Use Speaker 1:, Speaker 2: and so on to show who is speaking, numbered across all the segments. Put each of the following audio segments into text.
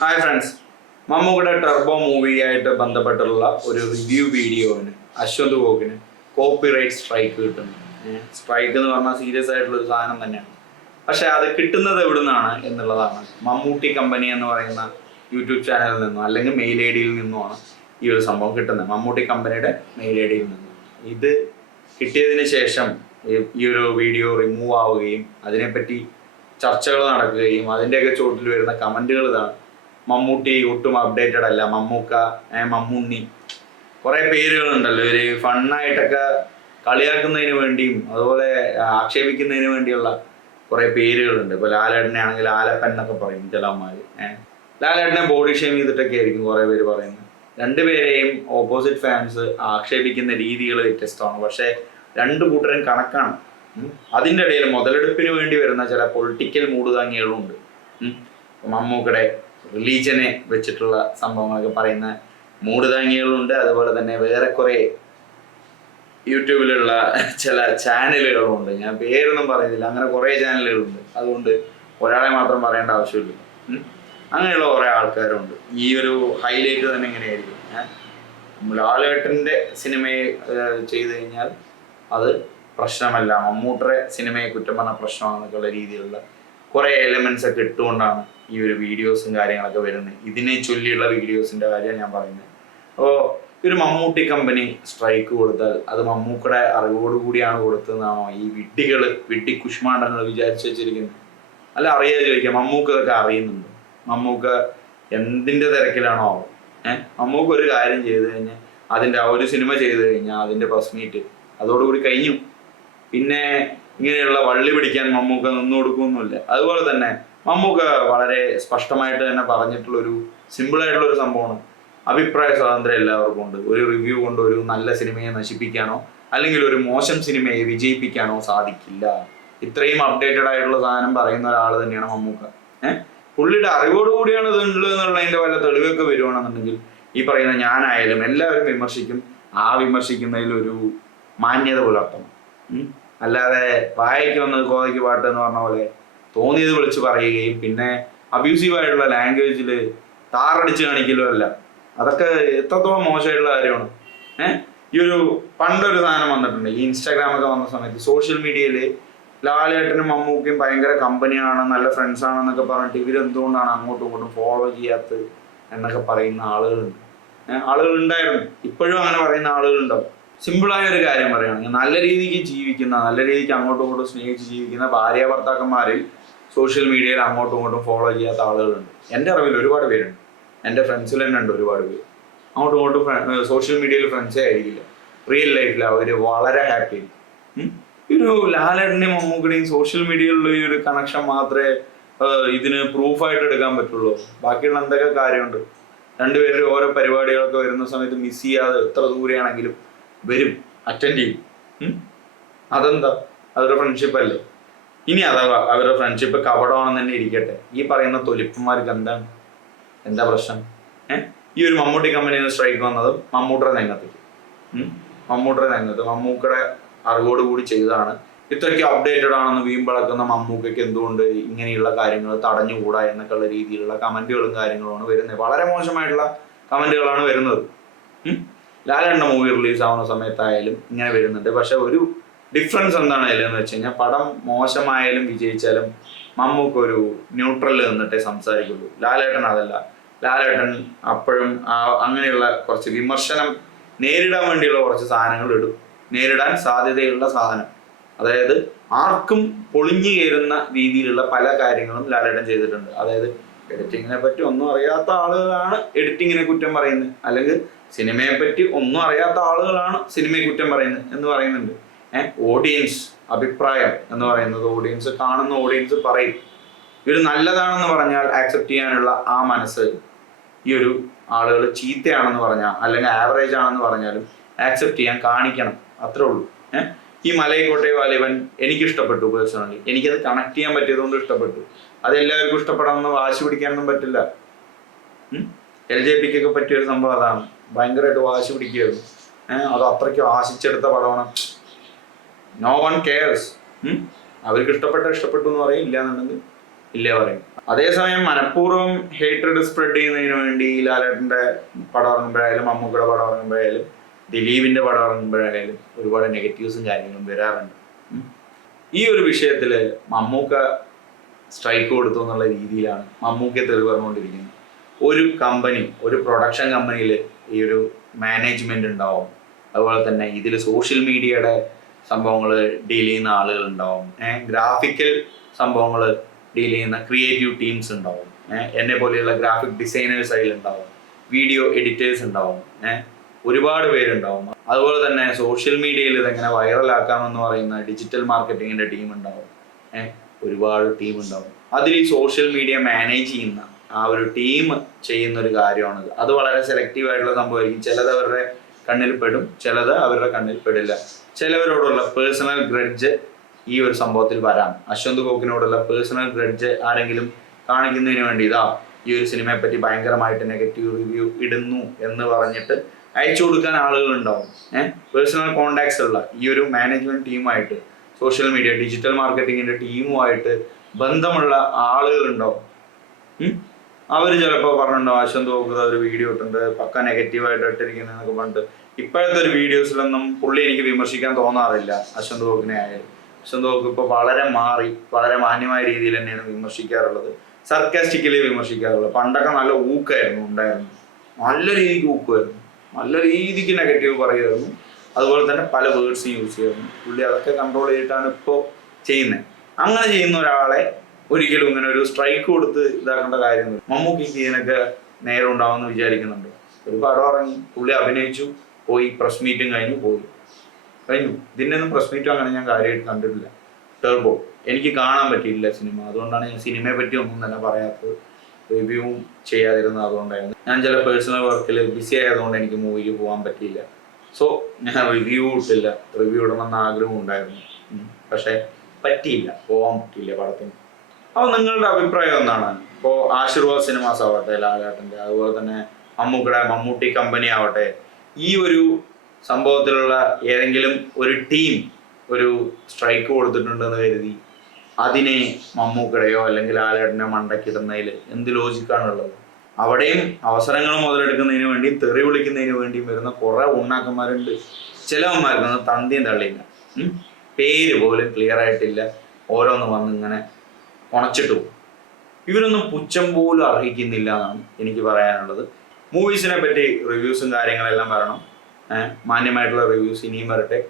Speaker 1: Hi friends മമ്മൂക്കയുടെ Turbo മൂവിയായിട്ട് ബന്ധപ്പെട്ടുള്ള ഒരു റിവ്യൂ വീഡിയോവിന് അശ്വന്ത് ഗോകിന് കോപ്പിറൈറ്റ് സ്ട്രൈക്ക് കിട്ടുന്നു. സ്ട്രൈക്ക് എന്ന് പറഞ്ഞാൽ സീരിയസ് ആയിട്ടുള്ള ഒരു സാധനം തന്നെയാണ്. പക്ഷെ അത് കിട്ടുന്നത് എവിടെ നിന്നാണ് എന്നുള്ളതാണ്. മമ്മൂട്ടി കമ്പനി എന്ന് പറയുന്ന യൂട്യൂബ് ചാനലിൽ നിന്നോ അല്ലെങ്കിൽ മെയിൽ ഐ ഡിയിൽ നിന്നുമാണ് ഈ ഒരു സംഭവം കിട്ടുന്നത്. മമ്മൂട്ടി കമ്പനിയുടെ മെയിൽ ഐ ഡിയിൽ നിന്നും. ഇത് കിട്ടിയതിന് ശേഷം ഈ- ഒരു വീഡിയോ റിമൂവ് ആവുകയും അതിനെപ്പറ്റി ചർച്ചകൾ നടക്കുകയും അതിന്റെയൊക്കെ ചോട്ടിൽ വരുന്ന കമന്റുകൾ ഇതാണ്. മമ്മൂട്ടി ഒട്ടും അപ്ഡേറ്റഡ് അല്ല. മമ്മൂക്ക മമ്മൂണ്ണി. കുറേ പേരുകളുണ്ടല്ലോ. ഒരു ഫണ്ണായിട്ടൊക്കെ കളിയാക്കുന്നതിന് വേണ്ടിയും അതുപോലെ ആക്ഷേപിക്കുന്നതിന് വേണ്ടിയുള്ള കുറേ പേരുകളുണ്ട്. ഇപ്പൊ ലാലേട്ടനെ ആണെങ്കിൽ ആലപ്പൻ എന്നൊക്കെ പറയും ചിലമാര് ഏഹ് ലാലേട്ടനെ ബോഡി ഷെയിം ചെയ്തിട്ടൊക്കെ ആയിരിക്കും കുറെ പേര് പറയുന്നത്. രണ്ടുപേരെയും ഓപ്പോസിറ്റ് ഫാൻസ് ആക്ഷേപിക്കുന്ന രീതികൾ വ്യത്യസ്തമാണ്. പക്ഷെ രണ്ടു കൂട്ടരും കണക്കാണ്. അതിന്റെ ഇടയിൽ മുതലെടുപ്പിന് വേണ്ടി വരുന്ന ചില പൊളിറ്റിക്കൽ മൂടുതാങ്ങികളുണ്ട് മമ്മൂക്കടെ റിലീജനെ വെച്ചിട്ടുള്ള സംഭവങ്ങളൊക്കെ പറയുന്ന മൂടുതാങ്ങികളുണ്ട്. അതുപോലെ തന്നെ വേറെ കുറേ യൂട്യൂബിലുള്ള ചില ചാനലുകളുണ്ട് ഞാൻ പേരൊന്നും പറയുന്നില്ല. അങ്ങനെ കുറേ ചാനലുകളുണ്ട്. അതുകൊണ്ട് ഒരാളെ മാത്രം പറയേണ്ട ആവശ്യമില്ല. അങ്ങനെയുള്ള കുറേ ആൾക്കാരുണ്ട്. ഈ ഒരു ഹൈലൈറ്റ് തന്നെ എങ്ങനെയായിരിക്കും? ലാലേട്ടന്റെ സിനിമയെ ചെയ്തു കഴിഞ്ഞാൽ അത് പ്രശ്നമല്ല. മമ്മൂട്ടറെ സിനിമയെ കുറ്റം പറഞ്ഞ പ്രശ്നമാണെന്നൊക്കെയുള്ള രീതിയിലുള്ള കുറേ എലമെന്റ്സ് ഒക്കെ ഇട്ടുകൊണ്ടാണ് ഈ ഒരു വീഡിയോസും കാര്യങ്ങളൊക്കെ വരുന്നത്. ഇതിനെ ചൊല്ലിയുള്ള വീഡിയോസിന്റെ കാര്യമാണ് ഞാൻ പറയുന്നത്. അപ്പോൾ ഒരു മമ്മൂട്ടി കമ്പനി സ്ട്രൈക്ക് കൊടുത്താൽ അത് മമ്മൂക്കയുടെ അറിവോടുകൂടിയാണ് കൊടുത്തതെന്നാണോ ഈ വിഡ്ഢികൾ വിഡ്ഢി കുഷ്മാണ്ടങ്ങൾ വിചാരിച്ചു വെച്ചിരിക്കുന്നത്? അല്ല അറിയാതെ ചോദിക്കാം. മമ്മൂക്ക് ഇതൊക്കെ അറിയുന്നുണ്ട്? മമ്മൂക്ക എന്തിന്റെ തിരക്കിലാണോ? ഏഹ് മമ്മൂക്ക് ഒരു കാര്യം ചെയ്തു കഴിഞ്ഞാൽ അതിന്റെ ആ ഒരു സിനിമ ചെയ്തു കഴിഞ്ഞാൽ അതിന്റെ പ്രസ് മീറ്റ് അതോടുകൂടി കഴിഞ്ഞു. പിന്നെ ഇങ്ങനെയുള്ള വള്ളി പിടിക്കാൻ മമ്മൂക്ക നിന്നു കൊടുക്കുകയൊന്നുമില്ല അതുപോലെ തന്നെ മമ്മൂക്ക വളരെ സ്പഷ്ടമായിട്ട് തന്നെ പറഞ്ഞിട്ടുള്ളൊരു സിമ്പിൾ ആയിട്ടുള്ള ഒരു സംഭവമാണ്. അഭിപ്രായ സ്വാതന്ത്ര്യം എല്ലാവർക്കും ഉണ്ട്. ഒരു റിവ്യൂ കൊണ്ട് ഒരു നല്ല സിനിമയെ നശിപ്പിക്കാനോ അല്ലെങ്കിൽ ഒരു മോശം സിനിമയെ വിജയിപ്പിക്കാനോ സാധിക്കില്ല. ഇത്രയും അപ്ഡേറ്റഡ് ആയിട്ടുള്ള സാധനം പറയുന്ന ഒരാൾ തന്നെയാണ് മമ്മൂക്ക. ഏഹ് പുള്ളിയുടെ അറിവോട് കൂടിയാണ് ഇത് ഉള്ളത് എന്നുള്ളതിന്റെ വല്ല തെളിവൊക്കെ വരുവാണെന്നുണ്ടെങ്കിൽ ഈ പറയുന്ന ഞാനായാലും എല്ലാവരും വിമർശിക്കും. ആ വിമർശിക്കുന്നതിൽ ഒരു മാന്യത പുലർത്തണം. അല്ലാതെ വായയ്ക്ക് കോതയ്ക്ക് പാട്ട് എന്ന് പറഞ്ഞ പോലെ തോന്നിയത് വിളിച്ച് പറയുകയും പിന്നെ അബ്യൂസീവ് ആയിട്ടുള്ള ലാംഗ്വേജിൽ താറടിച്ച് കാണിക്കലും അല്ല. അതൊക്കെ എത്രത്തോളം മോശമായിട്ടുള്ള കാര്യമാണ്. ഏഹ് ഈ ഒരു പണ്ടൊരു സാധനം വന്നിട്ടുണ്ട്. ഈ ഇൻസ്റ്റാഗ്രാം ഒക്കെ വന്ന സമയത്ത് സോഷ്യൽ മീഡിയയിൽ ലാലേട്ടനും മമ്മൂക്കയും ഭയങ്കര കമ്പനിയാണ് നല്ല ഫ്രണ്ട്സ് ആണെന്നൊക്കെ പറഞ്ഞിട്ട് ഇവരെന്തുകൊണ്ടാണ് അങ്ങോട്ടും ഇങ്ങോട്ടും ഫോളോ ചെയ്യാത്തത് എന്നൊക്കെ പറയുന്ന ആളുകളുണ്ട്. ആളുകൾ ഉണ്ടായിരുന്നു ഇപ്പോഴും അങ്ങനെ പറയുന്ന ആളുകളുണ്ടാവും. സിമ്പിളായ ഒരു കാര്യം പറയുകയാണെങ്കിൽ നല്ല രീതിക്ക് ജീവിക്കുന്ന നല്ല രീതിക്ക് അങ്ങോട്ടും ഇങ്ങോട്ടും സ്നേഹിച്ച് ജീവിക്കുന്ന ഭാര്യ ഭർത്താക്കന്മാരിൽ സോഷ്യൽ മീഡിയയിൽ അങ്ങോട്ടും ഇങ്ങോട്ടും ഫോളോ ചെയ്യാത്ത ആളുകളുണ്ട്. എന്റെ അറിവിൽ ഒരുപാട് പേരുണ്ട്. എന്റെ ഫ്രണ്ട്സിൽ തന്നെ ഉണ്ട് ഒരുപാട് പേര്. അങ്ങോട്ടും ഇങ്ങോട്ടും സോഷ്യൽ മീഡിയയിൽ ഫ്രണ്ട്സേ ആയിരിക്കില്ല റിയൽ ലൈഫിൽ അവർ വളരെ ഹാപ്പി ഒരു ലാലടിനെയും മമ്മൂക്കടെയും സോഷ്യൽ മീഡിയയിലുള്ള ഈ ഒരു കണക്ഷൻ മാത്രമേ ഇതിന് പ്രൂഫായിട്ട് എടുക്കാൻ പറ്റുള്ളൂ. ബാക്കിയുള്ള എന്തൊക്കെ കാര്യമുണ്ട്? രണ്ടുപേരും ഓരോ പരിപാടികളൊക്കെ വരുന്ന സമയത്ത് മിസ് ചെയ്യാതെ എത്ര ദൂരെയാണെങ്കിലും വരും അറ്റൻഡ് ചെയ്യും. അതെന്താ? അതൊരു ഫ്രണ്ട്ഷിപ്പ് അല്ലേ? ഇനി അഥവാ അവരുടെ ഫ്രണ്ട്ഷിപ്പ് കപടമാണെന്ന് തന്നെ ഇരിക്കട്ടെ. ഈ പറയുന്ന തൊലിപ്പന്മാർക്ക് എന്താണ്? എന്താ പ്രശ്നം? ഏഹ് ഈ ഒരു മമ്മൂട്ടി കമ്പനിയിൽ നിന്ന് സ്ട്രൈക്ക് വന്നത് മമ്മൂട്ടിയുടെ രംഗത്തേക്ക്. മമ്മൂട്ടിയുടെ രംഗത്ത്. മമ്മൂക്കയുടെ അറിവോട് കൂടി ചെയ്തതാണ്. ഇത്രയ്ക്ക് അപ്ഡേറ്റഡ് ആണെന്ന് വീമ്പിളക്കുന്ന മമ്മൂക്കയ്ക്ക് എന്തുകൊണ്ട് ഇങ്ങനെയുള്ള കാര്യങ്ങൾ തടഞ്ഞുകൂടാ എന്നൊക്കെയുള്ള രീതിയിലുള്ള കമന്റുകളും കാര്യങ്ങളുമാണ് വരുന്നത്. വളരെ മോശമായിട്ടുള്ള കമന്റുകളാണ് വരുന്നത്. ലാലണ്ണ മൂവി റിലീസ് ആവുന്ന സമയത്തായാലും ഇങ്ങനെ വരുന്നുണ്ട്. പക്ഷെ ഒരു ഡിഫറൻസ് എന്താണ് എന്ന് വെച്ച് കഴിഞ്ഞാൽ പടം മോശമായാലും വിജയിച്ചാലും മമ്മൂക്ക് ഒരു ന്യൂട്രലിൽ നിന്നിട്ടേ സംസാരിക്കുള്ളൂ. ലാലേട്ടൻ അതല്ല. ലാലേട്ടൻ അപ്പോഴും അങ്ങനെയുള്ള കുറച്ച് വിമർശനം നേരിടാൻ വേണ്ടിയുള്ള കുറച്ച് സാധനങ്ങൾ ഇടും. നേരിടാൻ സാധ്യതയുള്ള സാധനം. അതായത് ആർക്കും പൊളിഞ്ഞു കയറുന്ന രീതിയിലുള്ള പല കാര്യങ്ങളും ലാലേട്ടൻ ചെയ്തിട്ടുണ്ട്. അതായത് എഡിറ്റിങ്ങിനെ പറ്റി ഒന്നും അറിയാത്ത ആളുകളാണ് എഡിറ്റിങ്ങിനെ കുറ്റം പറയുന്നത്. അല്ലെങ്കിൽ സിനിമയെ പറ്റി ഒന്നും അറിയാത്ത ആളുകളാണ് സിനിമയെ കുറ്റം പറയുന്നത് എന്ന് പറയുന്നുണ്ട്. ഓഡിയൻസ് അഭിപ്രായം എന്ന് പറയുന്നത് ഓഡിയൻസ് കാണുന്ന ഓഡിയൻസ് പറയും. ഇവർ നല്ലതാണെന്ന് പറഞ്ഞാൽ ആക്സെപ്റ്റ് ചെയ്യാനുള്ള ആ മനസ്സ് ഈ ഒരു ആളുകൾ ചീത്തയാണെന്ന് പറഞ്ഞാൽ അല്ലെങ്കിൽ ആവറേജ് ആണെന്ന് പറഞ്ഞാലും ആക്സെപ്റ്റ് ചെയ്യാൻ കാണിക്കണം. അത്രേ ഉള്ളൂ. ഏഹ് ഈ മലയക്കോട്ടെ വാലിവൻ എനിക്ക് ഇഷ്ടപ്പെട്ടു പേഴ്സണലി എനിക്കത് കണക്ട് ചെയ്യാൻ പറ്റിയതുകൊണ്ട് ഇഷ്ടപ്പെട്ടു. അത് എല്ലാവർക്കും ഇഷ്ടപ്പെടണമെന്ന് വാശി പിടിക്കാനൊന്നും പറ്റില്ല. എൽ ജെ പിക്കൊക്കെ പറ്റിയ ഒരു സംഭവം അതാണ്. ഭയങ്കരമായിട്ട് വാശി പിടിക്കുകയായിരുന്നു. ഏഹ് അത് അത്രയ്ക്ക് ആശിച്ചെടുത്ത പടമാണ്. നോ വൺ കെയർസ് അവർക്ക് ഇഷ്ടപ്പെട്ട ഇഷ്ടപ്പെട്ടു എന്ന് പറയും ഇല്ല എന്നുണ്ടെങ്കിൽ ഇല്ലേ പറയും. അതേസമയം മനഃപൂർവം ഹേറ്റഡ് സ്പ്രെഡ് ചെയ്യുന്നതിന് വേണ്ടി ലാലേട്ടന്റെ പടം ഇറങ്ങുമ്പോഴായാലും മമ്മൂക്കയുടെ പടം ഇറങ്ങുമ്പോഴായാലും ദിലീപിന്റെ പടം ഇറങ്ങുമ്പോഴായാലും ഒരുപാട് നെഗറ്റീവ്സും കാര്യങ്ങളും വരാറുണ്ട്. ഈ ഒരു വിഷയത്തിൽ മമ്മൂക്ക സ്ട്രൈക്ക് കൊടുത്തു എന്നുള്ള രീതിയിലാണ് മമ്മൂക്കയെ തെറി പറഞ്ഞുകൊണ്ടിരിക്കുന്നത് ഒരു കമ്പനി ഒരു പ്രൊഡക്ഷൻ കമ്പനിയിൽ ഈ ഒരു മാനേജ്മെന്റ് ഉണ്ടാവും. അതുപോലെ തന്നെ ഇതിൽ സോഷ്യൽ മീഡിയയുടെ സംഭവങ്ങൾ ഡീൽ ചെയ്യുന്ന ആളുകൾ ഉണ്ടാവും ഗ്രാഫിക്കൽ സംഭവങ്ങൾ ഡീൽ ചെയ്യുന്ന ക്രിയേറ്റീവ് ടീംസ് ഉണ്ടാവും. എന്നെ പോലെയുള്ള ഗ്രാഫിക് ഡിസൈനേഴ്സ് അതിലുണ്ടാവും. വീഡിയോ എഡിറ്റേഴ്സ് ഉണ്ടാവും. ഒരുപാട് പേരുണ്ടാവും. അതുപോലെ തന്നെ സോഷ്യൽ മീഡിയയിൽ ഇതെങ്ങനെ വൈറലാക്കാമെന്ന് പറയുന്ന ഡിജിറ്റൽ മാർക്കറ്റിങ്ങിന്റെ ടീം ഉണ്ടാവും. ഒരുപാട് ടീം ഉണ്ടാവും. അതിൽ ഈ സോഷ്യൽ മീഡിയ മാനേജ് ചെയ്യുന്ന ആ ഒരു ടീം ചെയ്യുന്ന ഒരു കാര്യമാണ് അത് വളരെ സെലക്റ്റീവ് ആയിട്ടുള്ള സംഭവമായിരിക്കും. ചിലത് അവരുടെ കണ്ണിൽ പെടും ചിലത് അവരുടെ കണ്ണിൽ പെടില്ല. ചിലവരോടുള്ള പേഴ്സണൽ ഗ്രഡ്ജ് ഈ ഒരു സംഭവത്തിൽ വരാം. അശ്വന്ത് കോക്കിനോടുള്ള പേഴ്സണൽ ഗ്രഡ്ജ് ആരെങ്കിലും കാണിക്കുന്നതിന് വേണ്ടി ഇതാ ഈ ഒരു സിനിമയെ പറ്റി ഭയങ്കരമായിട്ട് നെഗറ്റീവ് റിവ്യൂ ഇടുന്നു എന്ന് പറഞ്ഞിട്ട് അയച്ചു കൊടുക്കാൻ ആളുകൾ ഉണ്ടാവും. ഏഹ് പേഴ്സണൽ കോണ്ടാക്ട്സ് ഉള്ള ഈ ഒരു മാനേജ്മെന്റ് ടീമായിട്ട് സോഷ്യൽ മീഡിയ ഡിജിറ്റൽ മാർക്കറ്റിങ്ങിന്റെ ടീമുമായിട്ട് ബന്ധമുള്ള ആളുകൾ ഉണ്ടാവും. അവർ ചിലപ്പോൾ പറഞ്ഞിട്ടുണ്ടാവും അശ്വന്ത് കോക്കുക ഒരു വീഡിയോ ഇട്ടുണ്ട് പക്ക നെഗറ്റീവായിട്ട് ഇട്ടിരിക്കുന്നതെന്നൊക്കെ പറഞ്ഞിട്ട് ഇപ്പോഴത്തെ ഒരു വീഡിയോസിലൊന്നും പുള്ളി എനിക്ക് വിമർശിക്കാൻ തോന്നാറില്ല അശ്വന്ത് കോക്കിനെ ആയാലും. അശ്വന്ത് കോക്ക് ഇപ്പോൾ വളരെ മാറി വളരെ മാന്യമായ രീതിയിൽ തന്നെയാണ് വിമർശിക്കാറുള്ളത്. സർക്കാസ്റ്റിക്കലി വിമർശിക്കാറുള്ളത്. പണ്ടൊക്കെ നല്ല ഊക്കായിരുന്നു ഉണ്ടായിരുന്നു. നല്ല രീതിക്ക് ഊക്കുമായിരുന്നു. നല്ല രീതിക്ക് നെഗറ്റീവ് പറയുമായിരുന്നു. അതുപോലെ തന്നെ പല വേർഡ്സും യൂസ് ചെയ്യുന്നു പുള്ളി അതൊക്കെ കൺട്രോൾ ചെയ്തിട്ടാണ് ഇപ്പോൾ ചെയ്യുന്നത് അങ്ങനെ ചെയ്യുന്ന ഒരാളെ ഒരിക്കലും ഇങ്ങനെ ഒരു സ്ട്രൈക്ക് കൊടുത്ത് ഇതാക്കേണ്ട കാര്യമൊന്നും മമ്മൂക്കിക്ക് ഇതിനൊക്കെ നേരം ഉണ്ടാവുമെന്ന് വിചാരിക്കുന്നുണ്ട്. ഒരു പടം ഇറങ്ങി. പുള്ളി അഭിനയിച്ചു. പോയി പ്രസ് മീറ്റും കഴിഞ്ഞു പോയി. കഴിഞ്ഞു. ഇതിനൊന്നും പ്രസ് മീറ്റും അങ്ങനെ ഞാൻ കാര്യമായിട്ട് കണ്ടിട്ടില്ല. ടേർബോ എനിക്ക് കാണാൻ പറ്റിയില്ല സിനിമ അതുകൊണ്ടാണ് ഞാൻ സിനിമയെ പറ്റി ഒന്നും തന്നെ പറയാത്തത് റിവ്യൂവും ചെയ്യാതിരുന്നത് അതുകൊണ്ടായിരുന്നു. ഞാൻ ചില പേഴ്സണൽ വർക്കിൽ ബിസി ആയതുകൊണ്ട് എനിക്ക് മൂവിക്ക് പോകാൻ പറ്റിയില്ല. സോ ഞാൻ റിവ്യൂ ഇട്ടില്ല. റിവ്യൂ ഇടണമെന്ന് ആഗ്രഹം ഉണ്ടായിരുന്നു. പക്ഷെ പക്ഷേ പറ്റിയില്ല. പോകാൻ പറ്റിയില്ല പടത്തിന്. അപ്പോൾ നിങ്ങളുടെ അഭിപ്രായം എന്താണ്? ഇപ്പോൾ ആശീർവാദ് സിനിമാസ് ആവട്ടെ ലാലാട്ടന്റെ അതുപോലെ തന്നെ മമ്മൂക്കയുടെ മമ്മൂട്ടി കമ്പനി ആവട്ടെ ഈ ഒരു സംഭവത്തിലുള്ള ഏതെങ്കിലും ഒരു ടീം ഒരു സ്ട്രൈക്ക് കൊടുത്തിട്ടുണ്ടെന്ന് കരുതി അതിനെ മമ്മൂക്കടയോ അല്ലെങ്കിൽ ലാലേട്ടനെ മണ്ടക്കിടുന്നതിൽ എന്ത് ലോജിക്കാണുള്ളത് അവിടെയും അവസരങ്ങൾ മുതലെടുക്കുന്നതിന് വേണ്ടി തെറി വിളിക്കുന്നതിന് വേണ്ടിയും വരുന്ന കുറെ ഉണ്ണാക്കന്മാരുണ്ട്. ചിലവന്മാർക്കൊന്നും തന്തിയും തള്ളിയില്ല. പേര് പോലും ക്ലിയർ ആയിട്ടില്ല. ഓരോന്ന് വന്ന് ഇങ്ങനെ ഉണച്ചിട്ട് ഇവരൊന്നും പുച്ഛം പോലും അർഹിക്കുന്നില്ല എന്നാണ് എനിക്ക് പറയാനുള്ളത്. മൂവീസിനെ പറ്റി റിവ്യൂസും കാര്യങ്ങളെല്ലാം വരണം. മാന്യമായിട്ടുള്ള റിവ്യൂസ് ഇനിയും വരട്ടെ.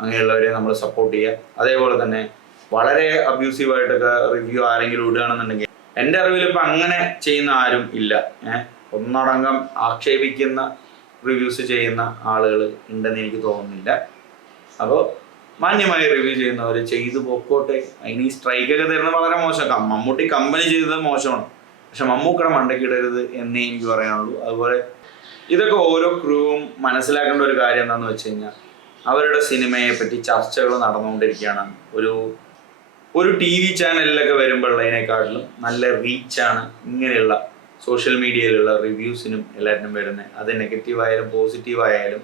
Speaker 1: അങ്ങനെയുള്ളവരെ നമ്മൾ സപ്പോർട്ട് ചെയ്യുക. അതേപോലെ തന്നെ വളരെ അബ്യൂസീവ് ആയിട്ടൊക്കെ റിവ്യൂ ആരെങ്കിലും ഇടുകയാണെന്നുണ്ടെങ്കിൽ എന്റെ അറിവിൽ ഇപ്പം അങ്ങനെ ചെയ്യുന്ന ആരും ഇല്ല. ഏഹ് ഒന്നടങ്കം ആക്ഷേപിക്കുന്ന റിവ്യൂസ് ചെയ്യുന്ന ആളുകൾ ഉണ്ടെന്ന് എനിക്ക് തോന്നുന്നില്ല. അപ്പോൾ മാന്യമായി റിവ്യൂ ചെയ്യുന്നവർ ചെയ്തു പൊക്കോട്ടെ. അതിന് ഈ സ്ട്രൈക്കൊക്കെ തരുന്നത് വളരെ മോശം. മമ്മൂട്ടി കമ്പനി ചെയ്തത് മോശമാണ്. പക്ഷെ മമ്മൂക്കട മണ്ടക്കിടരുത് എന്നേ എനിക്ക് പറയാനുള്ളൂ. അതുപോലെ ഇതൊക്കെ ഓരോ ക്രൂവും മനസ്സിലാക്കേണ്ട ഒരു കാര്യം എന്താണെന്ന് വെച്ച് കഴിഞ്ഞാൽ അവരുടെ സിനിമയെ പറ്റി ചർച്ചകൾ നടന്നുകൊണ്ടിരിക്കുകയാണ്. ഒരു ഒരു ടി വി ചാനലിലൊക്കെ വരുമ്പോഴുള്ളതിനേക്കാട്ടിലും നല്ല റീച്ചാണ് ഇങ്ങനെയുള്ള സോഷ്യൽ മീഡിയയിലുള്ള റിവ്യൂസിനും എല്ലാറ്റിനും വരുന്നത്. അത് നെഗറ്റീവായാലും പോസിറ്റീവായാലും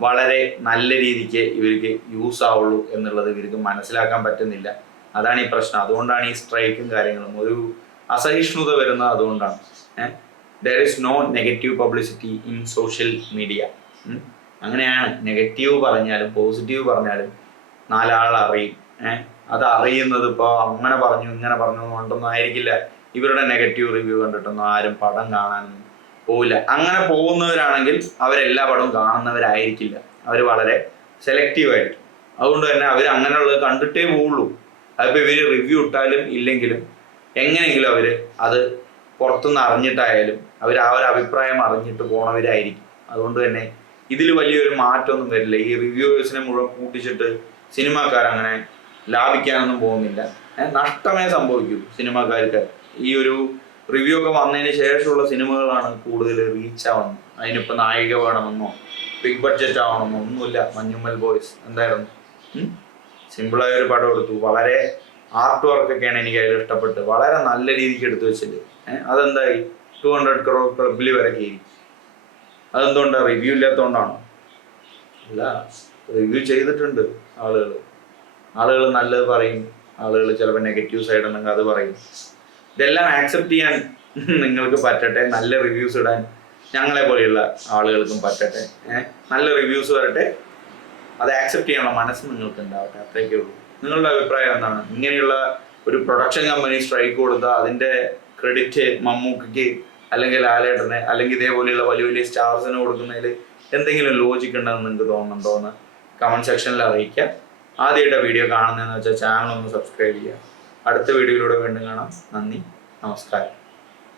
Speaker 1: വളരെ നല്ല രീതിക്ക് ഇവർക്ക് യൂസ് ആവുള്ളൂ എന്നുള്ളത് ഇവർക്ക് മനസ്സിലാക്കാൻ പറ്റുന്നില്ല. അതാണ് ഈ പ്രശ്നം. അതുകൊണ്ടാണ് ഈ സ്ട്രൈക്കും കാര്യങ്ങളും. ഒരു അസഹിഷ്ണുത വരുന്നത് അതുകൊണ്ടാണ്. There is no negative publicity in social media അങ്ങനെയാണ് നെഗറ്റീവ് പറഞ്ഞാലും പോസിറ്റീവ് പറഞ്ഞാലും നാലാൾ അറിയും അത് അറിയുന്നത് ഇപ്പോൾ അങ്ങനെ പറഞ്ഞു ഇങ്ങനെ പറഞ്ഞു കൊണ്ടൊന്നും ആയിരിക്കില്ല. ഇവരുടെ നെഗറ്റീവ് റിവ്യൂ കണ്ടിട്ടൊന്നും ആരും പടം കാണാനൊന്നും പോവില്ല. അങ്ങനെ പോകുന്നവരാണെങ്കിൽ അവരെല്ലാ പടവും കാണുന്നവരായിരിക്കില്ല. അവർ വളരെ സെലക്റ്റീവായിട്ട് അതുകൊണ്ട് തന്നെ അവർ അങ്ങനെയുള്ളത് കണ്ടിട്ടേ പോവുള്ളൂ. അതിപ്പോൾ ഇവർ റിവ്യൂ ഇട്ടാലും ഇല്ലെങ്കിലും എങ്ങനെയെങ്കിലും അവർ അത് പുറത്തുനിന്ന് അറിഞ്ഞിട്ടായാലും അവർ ആ ഒരു അഭിപ്രായം അറിഞ്ഞിട്ട് പോണവരായിരിക്കും. അതുകൊണ്ട് തന്നെ ഇതിൽ വലിയൊരു മാറ്റമൊന്നും വരില്ല. ഈ റിവ്യൂവേഴ്സിനെ മുഴുവൻ കൂട്ടിച്ചിട്ട് സിനിമാക്കാരങ്ങനെ ലാഭിക്കാനൊന്നും പോകുന്നില്ല. നഷ്ടമേ സംഭവിക്കൂ സിനിമാക്കാർക്ക്. ഈ ഒരു റിവ്യൂ ഒക്കെ വന്നതിന് ശേഷമുള്ള സിനിമകളാണ് കൂടുതൽ റീച്ച് ആവുന്നത്. അതിനിപ്പോൾ നായിക വേണമെന്നോ ബിഗ് ബഡ്ജറ്റ് ആവണമെന്നോ ഒന്നുമില്ല. മഞ്ഞുമ്മൽ ബോയ്സ് എന്തായിരുന്നു? സിമ്പിളായ ഒരു പടം എടുത്തു. വളരെ ആർട്ട് വർക്കൊക്കെയാണ് എനിക്ക് അതിൽ ഇഷ്ടപ്പെട്ട് വളരെ നല്ല രീതിക്ക് എടുത്തു വെച്ചത് അതെന്തായി? ടു ഹൺഡ്രഡ് ക്രോർ ക്ലബിൽ വരെ കയറി. അതെന്തുകൊണ്ടാണ് റിവ്യൂ ഇല്ലാത്തതുകൊണ്ടാണോ അല്ല റിവ്യൂ ചെയ്തിട്ടുണ്ട് ആളുകൾ ആളുകൾ നല്ലത് പറയും. ആളുകൾ ചിലപ്പോൾ നെഗറ്റീവ് സൈഡ് ഉണ്ടെങ്കിൽ അത് പറയും. ഇതെല്ലാം ആക്സെപ്റ്റ് ചെയ്യാൻ നിങ്ങൾക്ക് പറ്റട്ടെ. നല്ല റിവ്യൂസ് ഇടാൻ ഞങ്ങളെ പോലെയുള്ള ആളുകൾക്കും പറ്റട്ടെ. നല്ല റിവ്യൂസ് വരട്ടെ. അത് ആക്സെപ്റ്റ് ചെയ്യാനുള്ള മനസ്സ് നിങ്ങൾക്ക് ഉണ്ടാവട്ടെ. അത്രയൊക്കെ ഉള്ളൂ. നിങ്ങളുടെ അഭിപ്രായം എന്താണ്? ഇങ്ങനെയുള്ള ഒരു പ്രൊഡക്ഷൻ കമ്പനി സ്ട്രൈക്ക് കൊടുത്താൽ അതിന്റെ ക്രെഡിറ്റ് മമ്മൂക്കയ്ക്ക് അല്ലെങ്കിൽ ലാലേട്ടന് അല്ലെങ്കിൽ ഇതേപോലെയുള്ള വലിയ വലിയ സ്റ്റാർസിന് കൊടുക്കുന്നതിൽ എന്തെങ്കിലും ലോജിക് ഉണ്ടെന്ന് നിങ്ങൾക്ക് തോന്നുന്നുണ്ടോ എന്ന് കമന്റ് സെക്ഷനിൽ അറിയിക്കുക ആദ്യമായിട്ട് വീഡിയോ കാണുന്നതെന്ന് വെച്ചാൽ ചാനൽ ഒന്ന് സബ്സ്ക്രൈബ് ചെയ്യുക. അടുത്ത വീഡിയോയിലൂടെ വീണ്ടും കാണാം. നന്ദി. നമസ്കാരം.